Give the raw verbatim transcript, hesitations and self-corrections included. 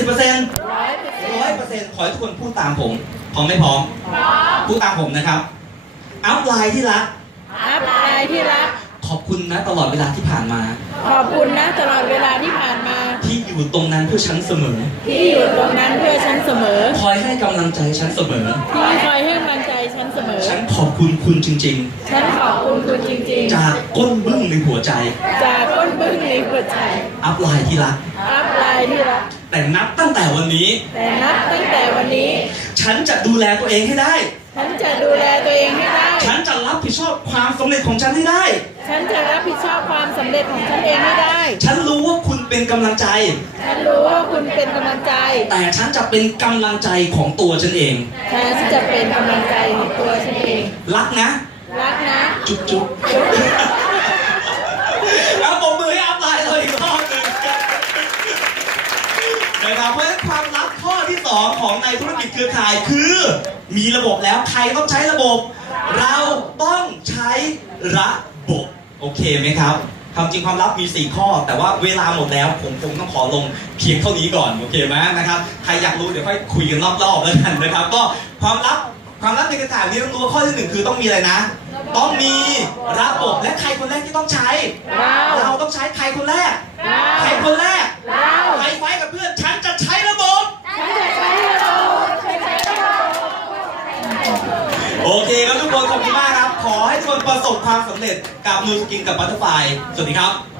เปอร์เซ็นต์ร้อยเปอร์เซ็นต์ร้อยเปอร์เซ็นต์ขอให้ทุกคนพูดตามผมพร้อมไม่พร้อมพูดตามผมนะครับอัพไลน์ที่รักอัพไลน์ที่รักขอบคุณนะตลอดเวลาที่ผ่านมาขอบคุณนะตลอดเวลาที่ผ่านมาที่อยู่ตรงนั้นเพื่อฉันเสมอที่อยู่ตรงนั้นเพื่อฉันเสมอคอยให้กำลังใจฉันเสมอที่คอยให้กำลังใจฉันเสมอฉันขอบคุณคุณจริงฉันขอบคุณคุณจริงๆ จากก้นบึ้งในหัวใจๆ จากก้นบึ้งในหัวใจอัพไลน์ที่รักอัพไลน์ที่รักแต่นับตั้งแต่วันนี้แต่นับตั้งแต่วันนี้ฉันจะดูแลตัวเองให้ได้ฉันจะดูแลตัวเองให้ได้ฉันจะรับผิดชอบความสำเร็จของฉันให้ได้ฉันจะรับผิดชอบความสำเร็จของฉันเองให้ได้ฉันรู้ว่าคุณเป็นกำลังใจฉันรู้ว่าคุณเป็นกำลังใจแต่ฉันจะเป็นกำลังใจของตัวฉันเองฉันจะเป็นกำลังใจในตัวฉันเองรักนะรักนะจุ๊บจุ๊บแล้วปมมือให้อัพไลน์เราอีกรอบหนึ่งนะครับเพราะฉะนั้นความลับข้อที่สองของในธุรกิจเครือข่ายคือ มีระบบแล้วใครต้องใช้ระบบ เราต้องใช้ระบบโอเคไหมครับความจริงความลับมีสี่ข้อ แต่ว่าเวลาหมดแล้วผมคงต้องขอลงเพียงเท่านี้ก่อนโอเคไหมนะครับใครอยากรู้เดี๋ยวค่อยคุยกันรอบๆแล้วกันนะครับก็ความลับความลับในเครือข่ายนี้ต้องรู้ว่าข้อที่หนึ่งคือต้องมีอะไรนะ ต้องมีระบบและใครคนแรกที่ต้องใช้เราเราต้องใช้ใครคนแรกเราใครคนแรกเราใครไฟท์กับเพื่อนฉันจะใช้ระบบฉันจะใช้ระบบฉันจะใช้ระบบโอเคครับทุกคนขอบคุณมากครับขอให้ทุกคนประสบความสำเร็จกับนูสกินกับบัตเตอร์ไฟสวัสดีครับ